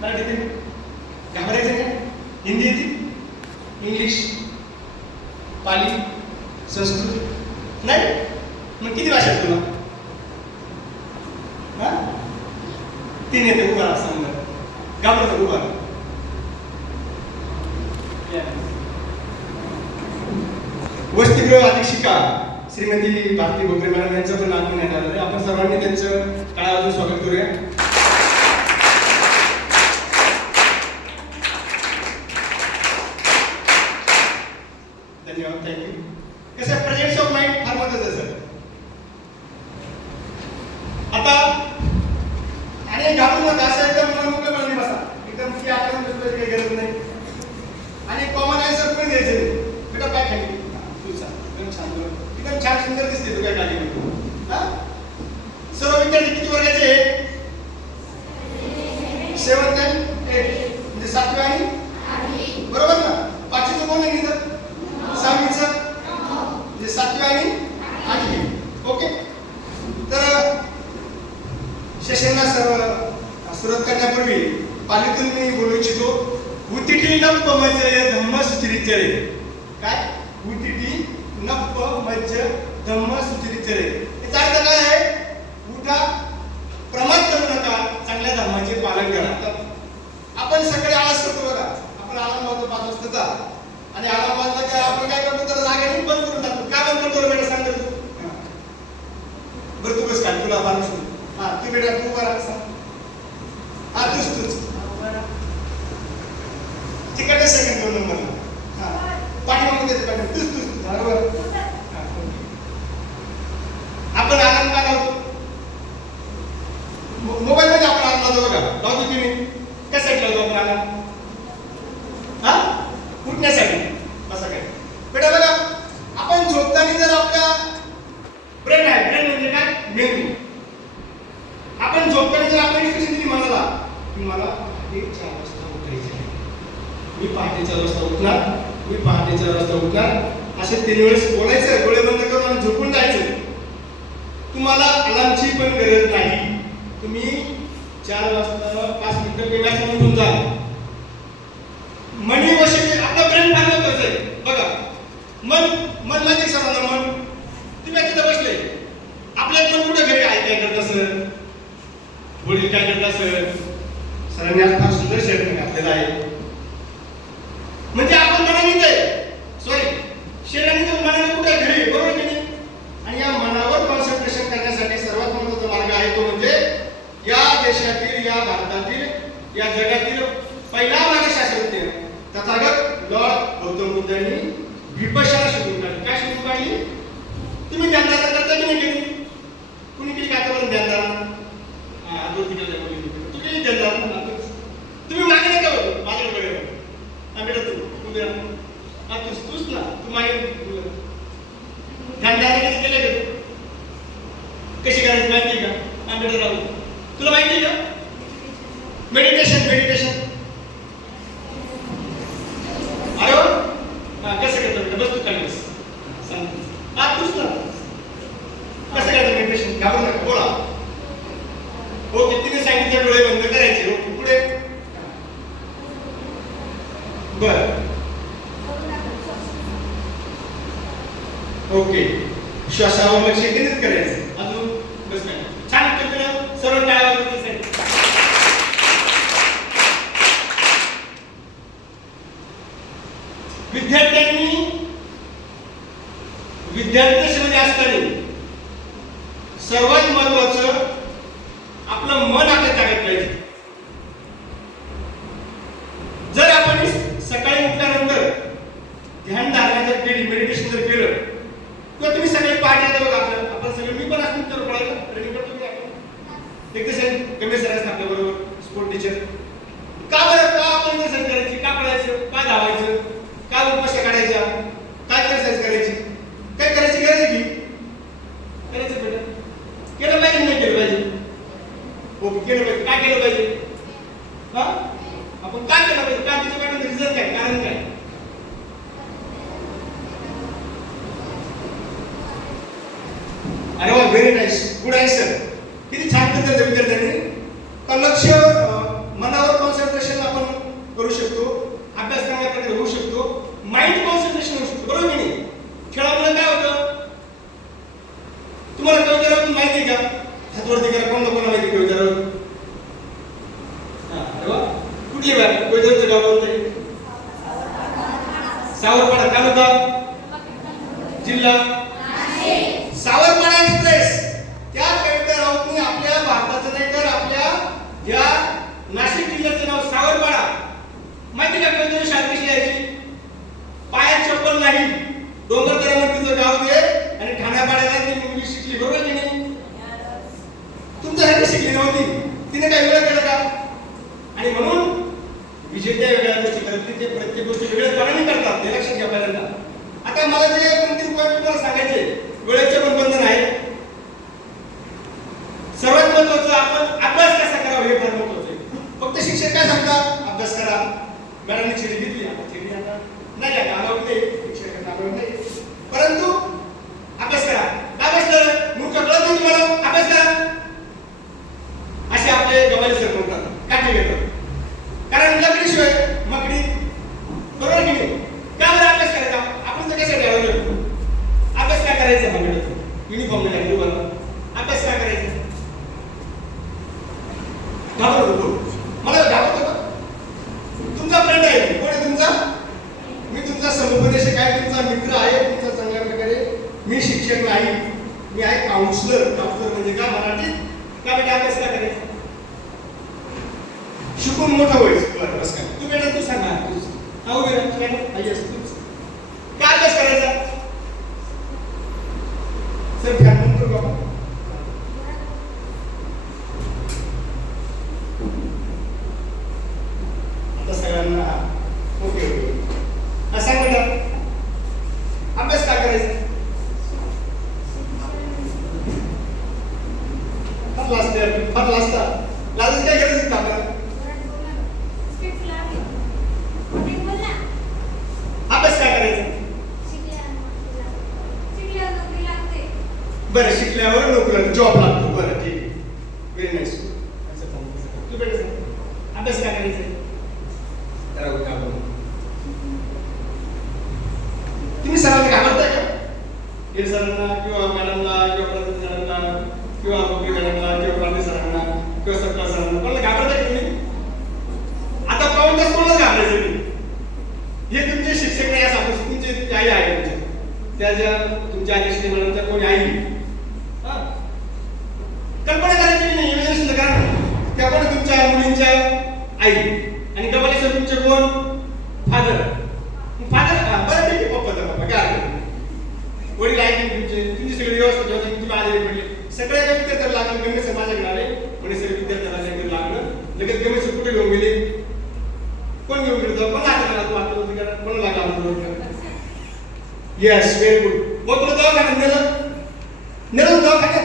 मराठीत घाबरायचं काय हिंदी येते इंग्लिश पाली संस्कृत नाही मग किती भाषा तुला हां तीन येते उभा सांग घाबरत उभा वसतिगृह अधिक शिका श्रीमती भारती भोकरे मॅडम यांचं पण नागपूर नाही आलं आपण सर्वांनी त्यांचं काय स्वागत करूया. significa. तुला बांधून हा ती बेटा तू करा सांग. पाच मिनिटं पेव्या समजून जा मनी वशी आपलं ब्रेन फार्मच आहे बघा. मन मन लॉजिक समजा मन. तुम्ही तिथं बसले. आपलं मन कुठं घरी आई काय करत असं? वडील काय करत असं? सरांनी आता सुंदर शेअर घातलेला आहे. यांनी भीमशाळा शोधून काढली काय शोधून काढली तुम्ही ध्यानधारणा करता की नाही केली कुणी केली काय बरं ध्यानधारणा दोन तीन तू केली ध्यानधारणा तुम्ही मागे नका बघू. माझ्याकडे बेटा तू उद्या हा तूच तूच ना. तू मागे ध्यानधारणा कधी केलं का कशी करायची? माहिती का? आंबेडकर राहू तुला माहिती का? मेडिटेशन मेडिटेशन सर्वात महत्वाचं मला जे दोन तीन तुम्हाला सांगायचे मी आहे काउन्सिलर काउन्सिलर म्हणजे का मराठीत? का बेटा अभ्यास का करायचं शिकून मोठा होईल. बरं काय तू तू सांगा. हा बेटा तुला का अभ्यास करायचा? अभ्यास काय करायचा? तुम्ही सरांना घाबरताय का? हे सरांना किंवा मॅडमला किंवा प्रसाद सरांना किंवा मुख्य मॅडमला किंवा प्राणी सरांना किंवा सरकार सरांना कोणाला घाबरताय तुम्ही? आता पाहून तास कोणाला घाबरायचं तुम्ही? हे तुमचे शिक्षक नाही या सांगू तुमचे आई आहे तुमच्या त्या ज्या तुमच्या आदेश मॅडमच्या कोणी आई आई. आणि कमलेश्वर तुमचे कोण? फादर. फादर बरं ते पप्पा तर बाबा काय हरकत वडील ऐकले तुमचे तुमची सगळी व्यवस्था होती तुम्ही आजारी पडले. सगळ्या काही विद्यार्थ्याला लागलं गणेश माझ्याकडे आले. म्हणे सगळे विद्यार्थ्याला सगळं लागलं. लगेच गणेश कुठे घेऊन गेले? कोण घेऊन गेलो? कोण लागला तू आता होती कारण कोण लागला होता येस व्हेरी गुड मग तुला दवाखान्यात नेलं? नेलं दवाखान्यात?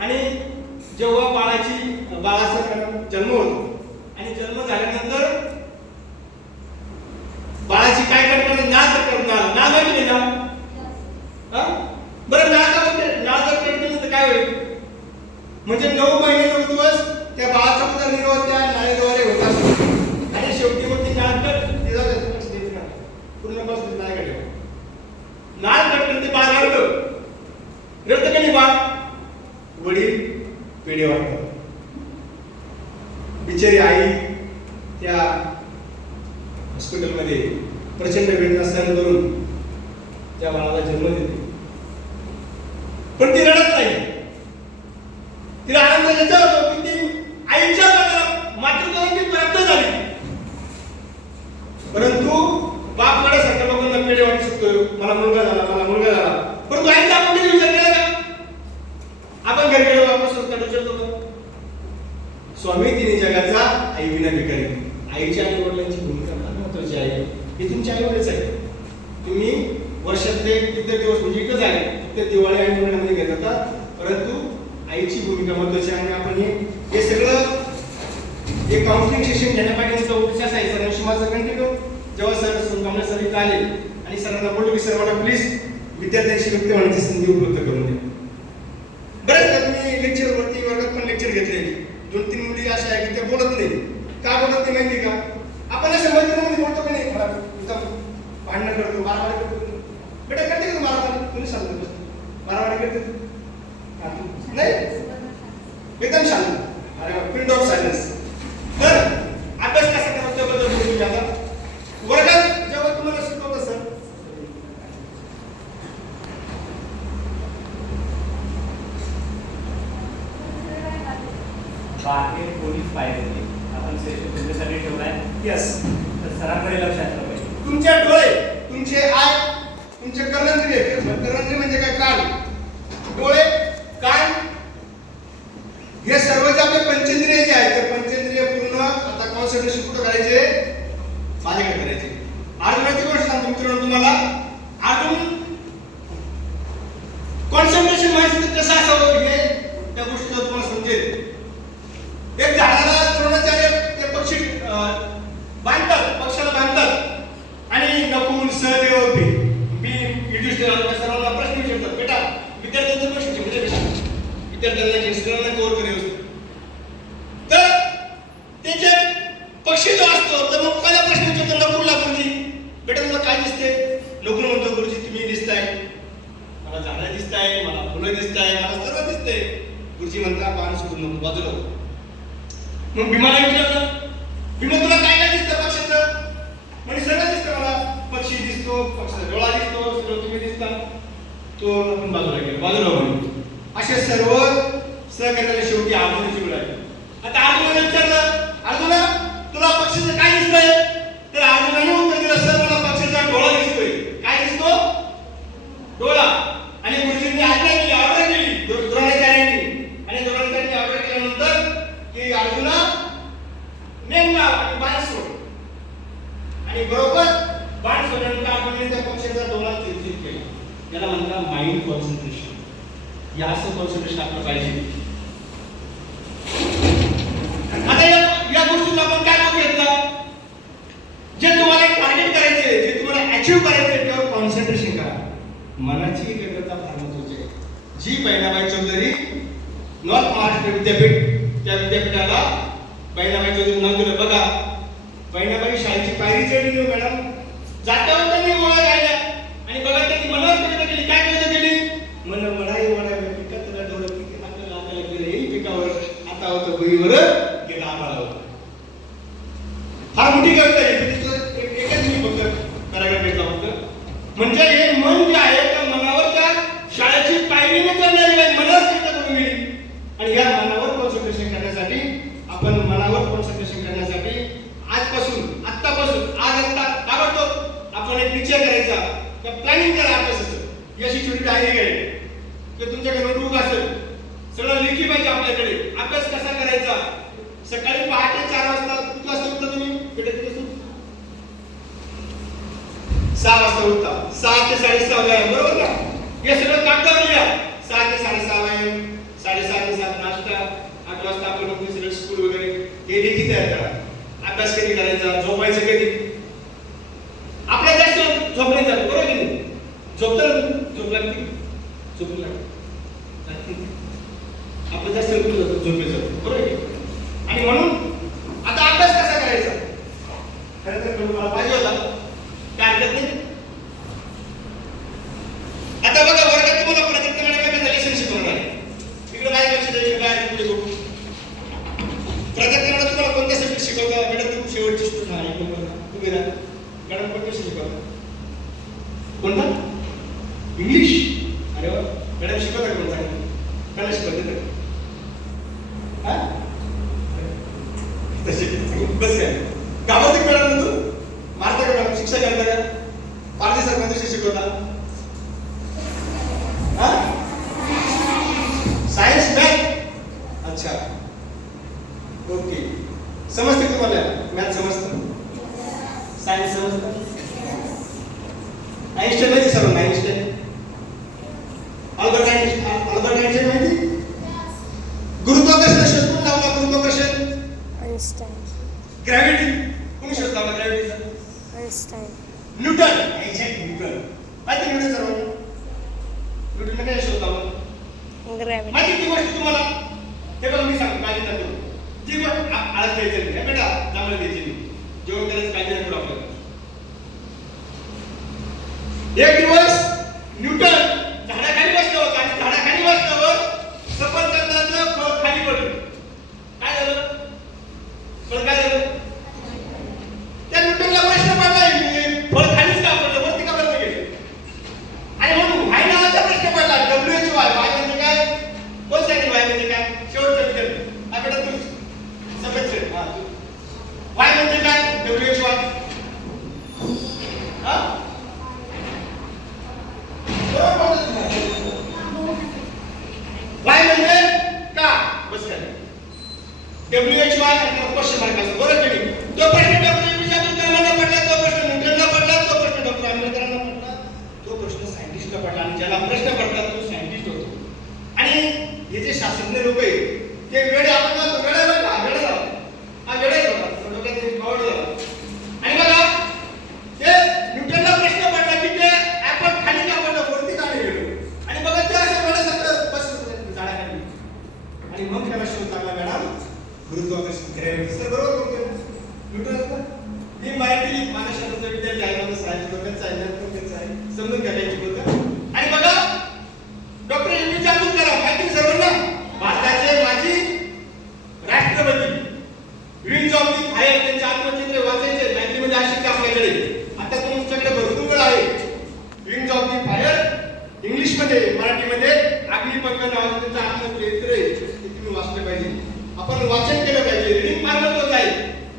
आणि जेव्हा बाळाची बाळाचा जन्म होतो आणि जन्म झाल्यानंतर बाळाची काय करणार नाद करणार. नाद आहे ना बरं नाद जर केलं तर काय होईल? म्हणजे नऊ महिने नऊ दिवस त्या बाळाचा पण निर्वाह त्या नाळेद्वारे होत असतो. आणि शेवटी मग ती नाद पूर्णपासून नाही? घडलं नाद कट करते बाळ रडतं रडतं बाळ वडील पेढे वाटतात बिचारी आई त्या हॉस्पिटलमध्ये प्रचंड वेदना सहन करून त्या बाळाला जन्म देते. पण ती रडत नाही. तिला आनंद घेता होतो की ती आईच्या मातृत्वाने ती प्राप्त झाली. परंतु बाप मला सारख्या लोकांना पेढे वाटू शकतो मला मुलगा മറവരക്കെടുത്ത് ഇവിടെ കണ്ടിരുന്നു മറവൻ ഒരു സന്തോഷം അല്ലേ? 그 이거를 मस्त आपलं स्कूल वगैरे हे देखील तयार करा. अभ्यास कधी करायचा झोपायचं कधी? आपल्या जास्त झोपले जात बरोबर की नाही? झोपतात झोप लागते? झोप लागते. आपलं जास्त झोपेचं तसे बसे कामाचे मिळाल्यानंतर मारता का? मॅडम शिक्षा करता का? पार्टी सरकारने शिक्षक होता E é que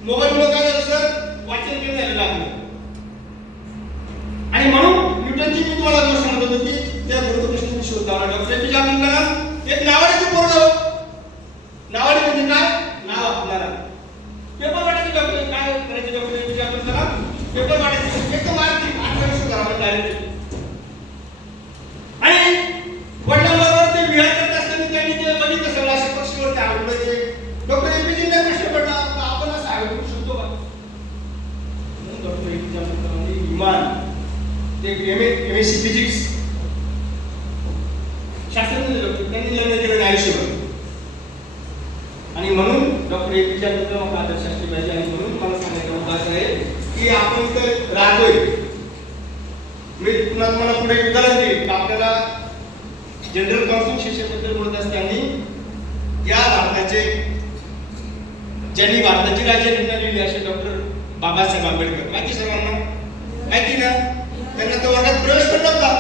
मोबाईलमुळे काय झालं सर? वाचन कमी झालं लागलं. आणि म्हणून न्यूटनची मी तुम्हाला गोष्ट म्हणत होती. त्या गुरुत्वकृष्ण शोध लावला. डॉक्टर एपीजे एक नावाची पोरं काय होईल मी पुन्हा तुम्हाला पुढे उदाहरण देईल. आपल्याला जनरल कौन्सिल शिक्षेबद्दल बोलत असताना या भारताचे ज्यांनी भारताची राज्यघटना लिहिली असे डॉक्टर बाबासाहेब आंबेडकर. माहिती सर्वांना? माहिती ना? त्यांना तो वर्गात प्रवेश पण नव्हता.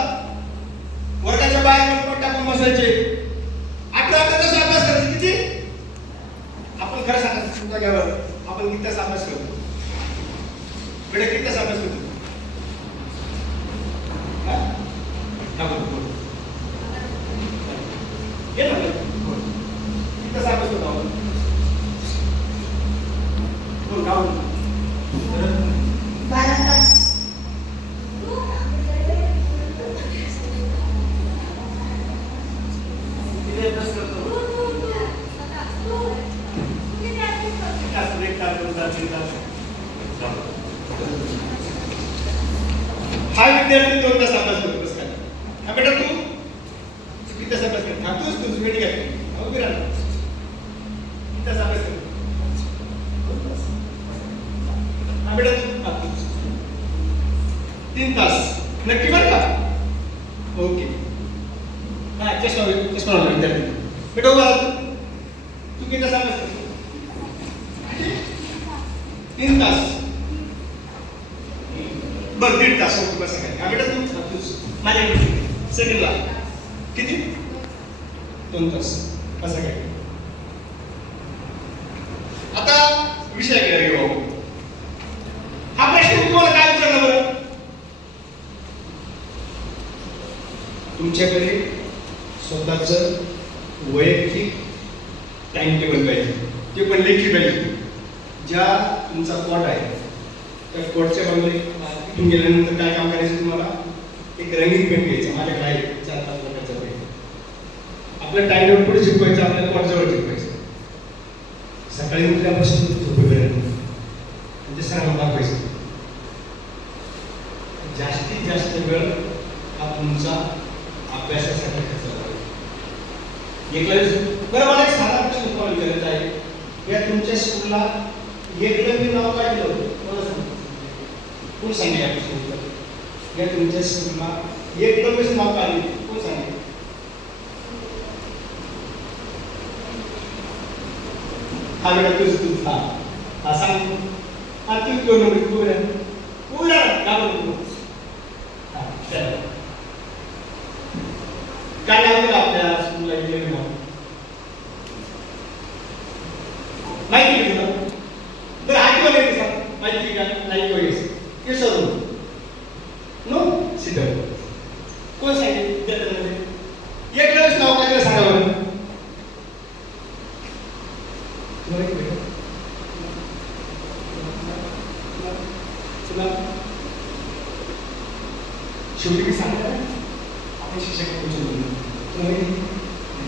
वर्गाच्या बाहेर पण टाकून बसायचे? अठरा अभ्यास करायचे. किती? आपण खरं सांगा सुद्धा घ्यावं आपण किती अभ्यास करतो ele quer ter sabedoria tudo, tá? tá bom, bom. ele não quer, quer ter sabedoria tudo, por causa Para nós. అభ్యర్థితో विषय घेऊ हा प्रश्न तुम्हाला काय विचारला बरं? तुमच्याकडे स्वतःच वैयक्तिक टाइम टेबल पाहिजे. ते पण लेखी पाहिजे. ज्या तुमचा कोट आहे त्या कोटच्या बाजूला तिथून गेल्यानंतर काय काम करायचं तुम्हाला? एक रंगीत पेन घ्यायचं माझ्याकडे आहे चार पाच प्रकारचा पेन. आपलं टाइम टेबल पुढे शिकवायचं आपल्याला कोटजवळ शिकवायचं. सकाळी उठल्यापासून त्यांच्या श्रम दाखवायचे जास्तीत जास्त वेळ हा तुमचा अभ्यासासाठी खर्च बरं मला एक साधा प्रश्न तुम्हाला विचारायचा आहे या तुमच्या स्कूलला एकलव्य नाव काय दिलं मला सांगा कोण सांगेल या प्रश्न या तुमच्या स्कूलला एकलव्यच नाव काय दिलं कोण सांगेल हा वेळा तुझा pasang hati tu nombor dua dah.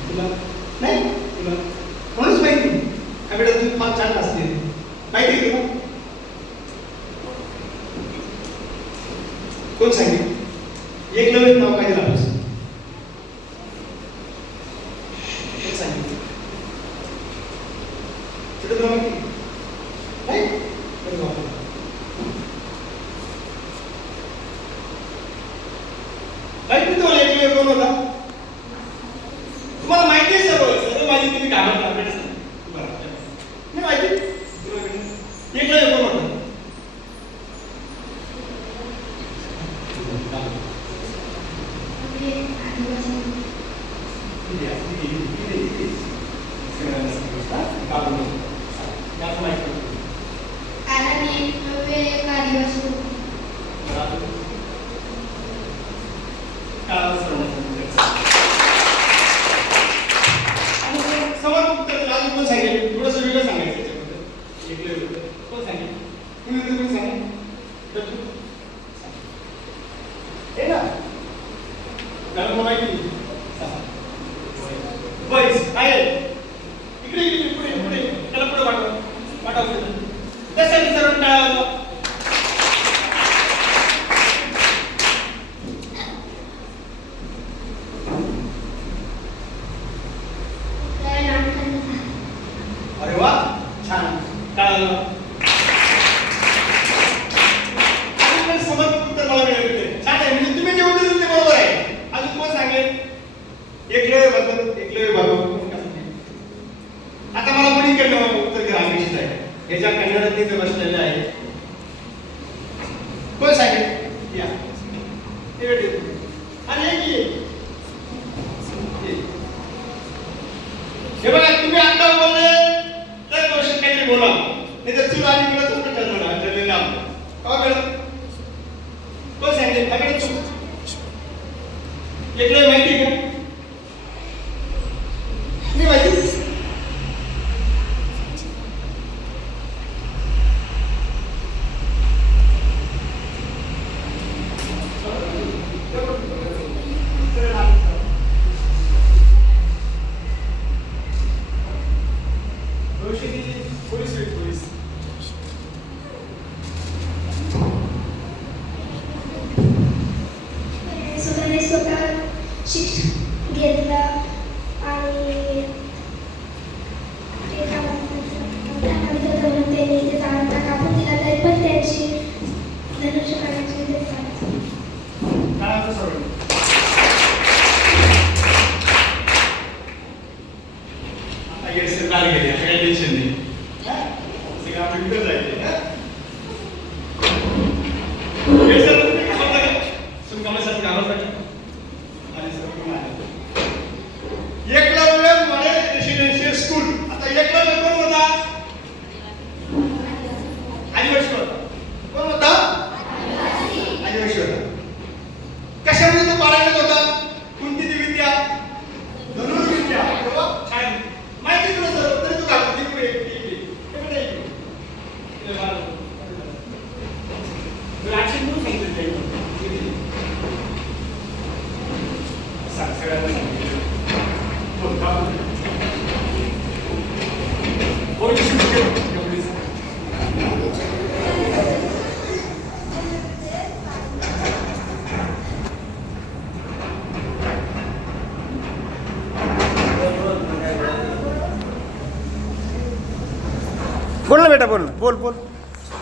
तुला नाही तुला म्हणूनच माहिती हा बेटा तुम्ही फार छान असते माहिती आहे तुला? कोण सांगेल? एक नवीन नाव काय दिलं